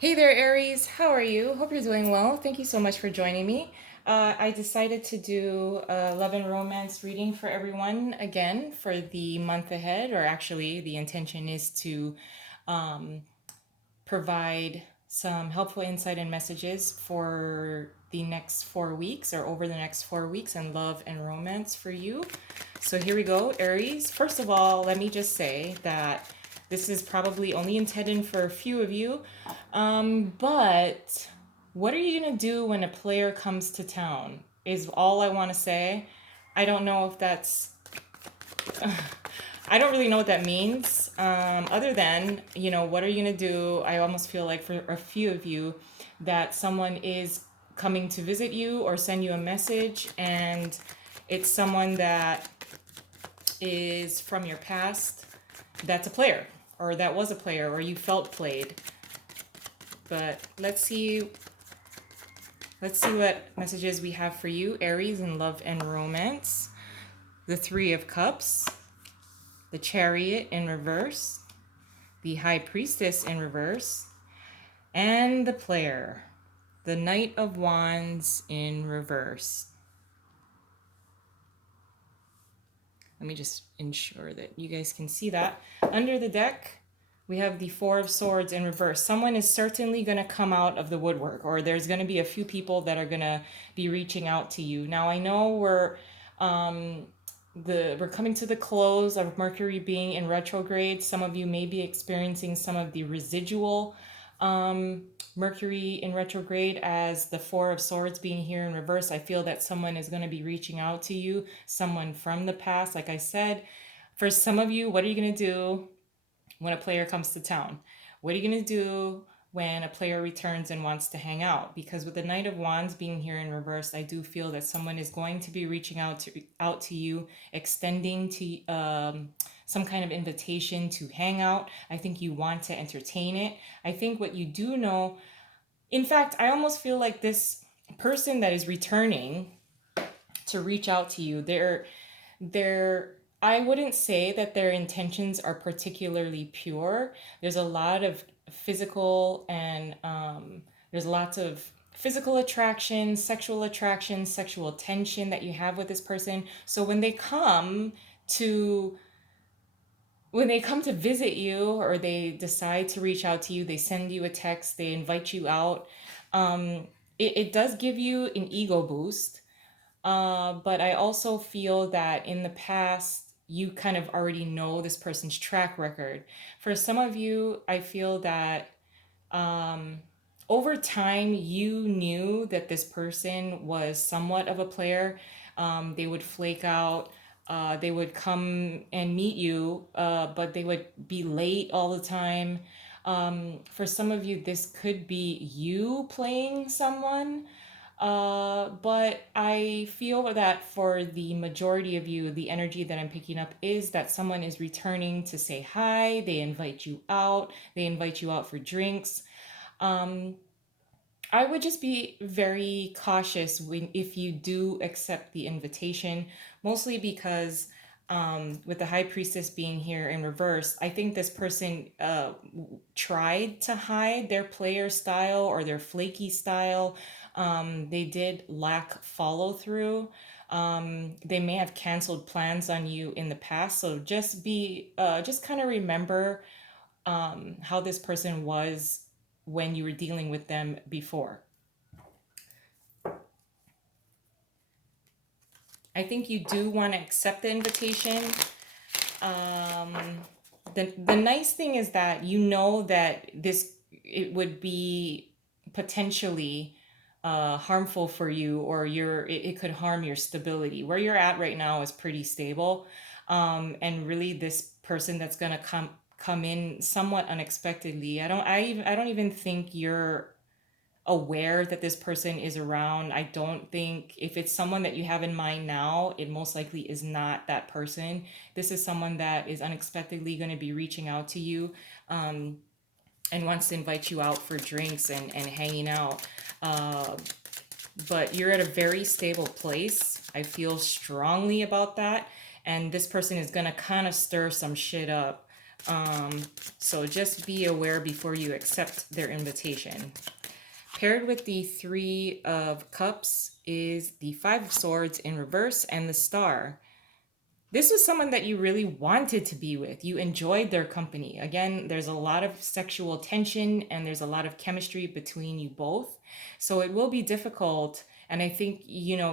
Hey there, Aries. How are you? Hope you're doing well. Thank you so much for joining me. I decided to do a love and romance reading for everyone again for the month ahead, or actually, the intention is to um, provide some helpful insight and messages for the next 4 weeks or over the next 4 weeks in love and romance for you. So here we go, Aries. First of all, let me just say that this is probably only intended for a few of you. But what are you going to do when a player comes to town? Is all I want to say. I don't know if that's I don't really know what that means. Other than, what are you going to do? I almost feel like for a few of you that someone is coming to visit you or send you a message, and it's someone that is from your past that's a player, or that was a player, or you felt played. But let's see what messages we have for you, Aries, in love and romance. The Three of Cups, the Chariot in reverse, the High Priestess in reverse, and the Player, the Knight of Wands in reverse. Let me just ensure that you guys can see that. Under the deck, we have the Four of Swords in reverse. Someone is certainly going to come out of the woodwork, or there's going to be a few people that are going to be reaching out to you. Now, I know um, we're coming to the close of Mercury being in retrograde. Some of you may be experiencing some of the residual um, Mercury in retrograde, as the Four of Swords being here in reverse. I feel that someone is going to be reaching out to you, someone from the past. Like I said, for some of you, what are you going to do when a player comes to town? What are you going to do when a player returns and wants to hang out? Because with the Knight of Wands being here in reverse, I do feel that someone is going to be reaching out to you, extending to some kind of invitation to hang out. I think you want to entertain it. I think what you do know, in fact, I almost feel like this person that is returning to reach out to you, they're I wouldn't say that their intentions are particularly pure. There's a lot of physical and there's lots of physical attraction, sexual tension that you have with this person. So to when they come to visit you, or they decide to reach out to you, they send you a text, they invite you out. It does give you an ego boost, but I also feel that in the past, you kind of already know this person's track record. For some of you, I feel that um, over time, you knew that this person was somewhat of a player. They would flake out. They would come and meet you, but they would be late all the time. For some of you, this could be you playing someone. But I feel that for the majority of you, the energy that I'm picking up is that someone is returning to say hi. They invite you out. They invite you out for drinks. Um, I would just be very cautious if you do accept the invitation, mostly because with the High Priestess being here in reverse, I think this person tried to hide their player style or their flaky style. They did lack follow through. They may have canceled plans on you in the past, so just kind of remember how this person was when you were dealing with them before. I think you do want to accept the invitation. Um, the nice thing is that you know that it would be potentially harmful for you, or it could harm your stability. Where you're at right now is pretty stable, and really this person that's gonna come in somewhat unexpectedly. I don't even think you're aware that this person is around. I don't think, if it's someone that you have in mind now, it most likely is not that person. This is someone that is unexpectedly going to be reaching out to you, um, and wants to invite you out for drinks and hanging out. Uh, but you're at a very stable place. I feel strongly about that. And this person is going to kind of stir some shit up. So just be aware before you accept their invitation. Paired with the Three of Cups is the Five of Swords in reverse and the Star. This was someone that you really wanted to be with. You enjoyed their company. Again, there's a lot of sexual tension and there's a lot of chemistry between you both. So it will be difficult. And I think,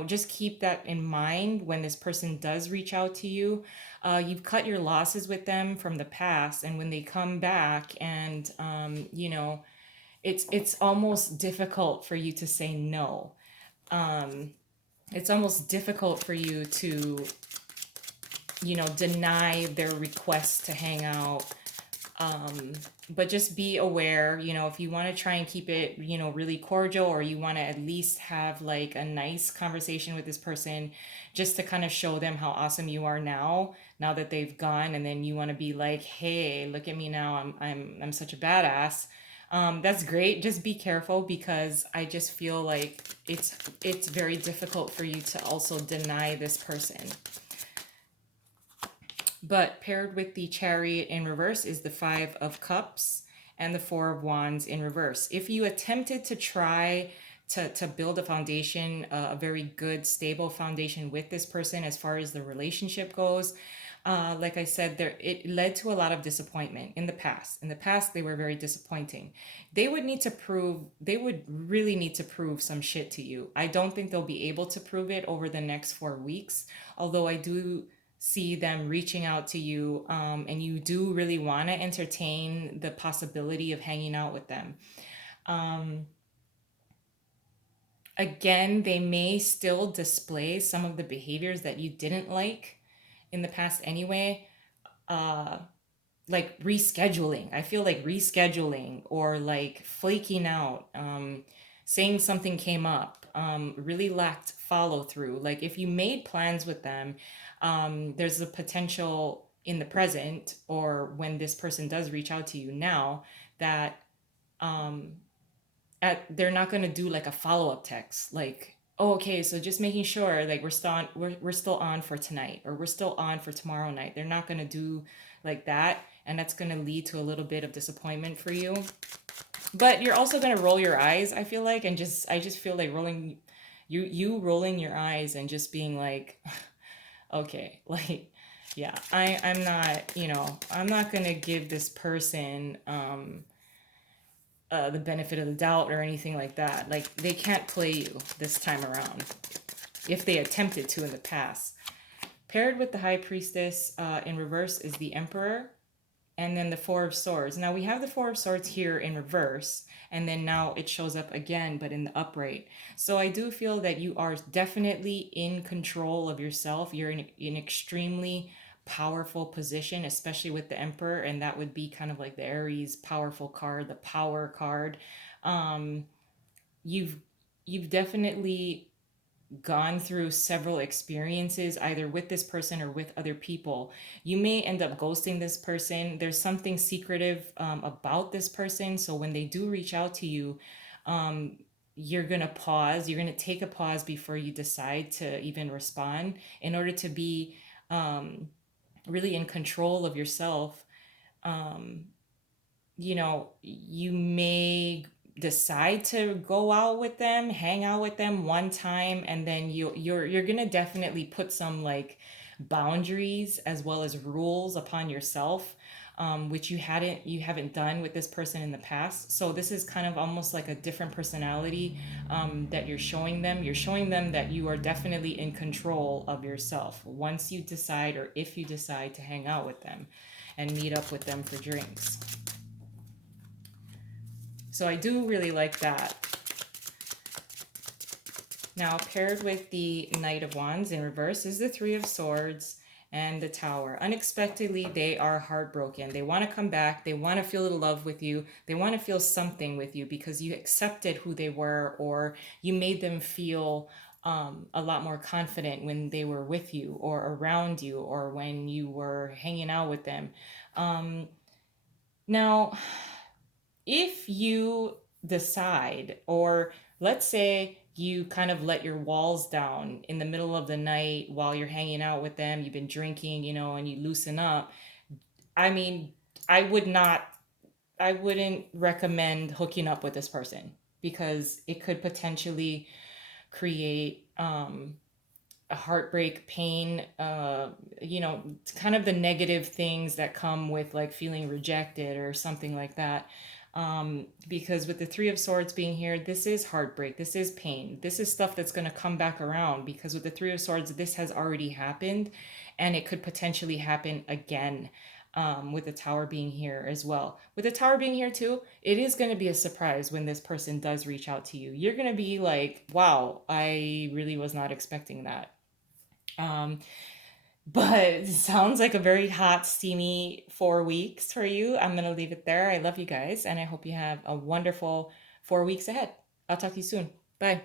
just keep that in mind when this person does reach out to you. You've cut your losses with them from the past. And when they come back and, it's almost difficult for you to say no. It's almost difficult for you to deny their request to hang out. But just be aware, if you want to try and keep it, really cordial, or you want to at least have like a nice conversation with this person just to kind of show them how awesome you are now that they've gone, and then you want to be like, hey, look at me now. I'm such a badass. That's great. Just be careful because I just feel like it's very difficult for you to also deny this person. But paired with the Chariot in reverse is the Five of Cups and the Four of Wands in reverse. If you attempted to try to build a foundation, a very good, stable foundation with this person as far as the relationship goes, like I said, it led to a lot of disappointment in the past. In the past, they were very disappointing. They would really need to prove some shit to you. I don't think they'll be able to prove it over the next 4 weeks, although I do see them reaching out to you, and you do really want to entertain the possibility of hanging out with them. Um, Again, they may still display some of the behaviors that you didn't like in the past anyway. Uh, like rescheduling. I feel like rescheduling or like flaking out, saying something came up, really lacked follow through. Like if you made plans with them, there's a potential in the present or when this person does reach out to you now that um, they're not going to do like a follow-up text like, oh, okay, so just making sure like we're still on for tonight or we're still on for tomorrow night. They're not going to do like that, and that's going to lead to a little bit of disappointment for you. But you're also going to roll your eyes, I feel like, and just I just feel like you rolling your eyes and just being like, okay, like, yeah, I'm not, I'm not going to give this person the benefit of the doubt or anything like that. Like they can't play you this time around if they attempted to in the past. Paired with the High Priestess in reverse is the Emperor, and then the Four of Swords. Now we have the Four of Swords here in reverse, and then now it shows up again, but in the upright. So I do feel that you are definitely in control of yourself. You're in an extremely powerful position, especially with the Emperor, and that would be kind of like the Aries powerful card, the power card. Um, you've you've definitely gone through several experiences either with this person or with other people. You may end up ghosting this person. There's something secretive about this person. So when they do reach out to you, um, you're going to pause. You're going to take a pause before you decide to even respond in order to be really in control of yourself. Um, you may decide to go out with them, hang out with them one time, and then you're gonna definitely put some like boundaries as well as rules upon yourself, which you haven't done with this person in the past. So this is kind of almost like a different personality that you're showing them. You're showing them that you are definitely in control of yourself once you decide or if you decide to hang out with them and meet up with them for drinks. So I do really like that. Now, paired with the Knight of Wands in reverse is the Three of Swords and the Tower. Unexpectedly, they are heartbroken. They want to come back. They want to feel in love with you. They want to feel something with you because you accepted who they were, or you made them feel a lot more confident when they were with you or around you or when you were hanging out with them. Um, Now, if you decide, or let's say you kind of let your walls down in the middle of the night while you're hanging out with them, you've been drinking, and you loosen up. I mean, I would not, I wouldn't recommend hooking up with this person because it could potentially create a heartbreak, pain, kind of the negative things that come with like feeling rejected or something like that. Because with the Three of Swords being here, this is heartbreak, this is pain, this is stuff that's going to come back around. Because with the Three of Swords, this has already happened and it could potentially happen again. With the Tower being here as well. With the Tower being here too, it is going to be a surprise when this person does reach out to you. You're going to be like, wow, I really was not expecting that. Um, but it sounds like a very hot, steamy 4 weeks for you. I'm going to leave it there. I love you guys, and I hope you have a wonderful 4 weeks ahead. I'll talk to you soon. Bye.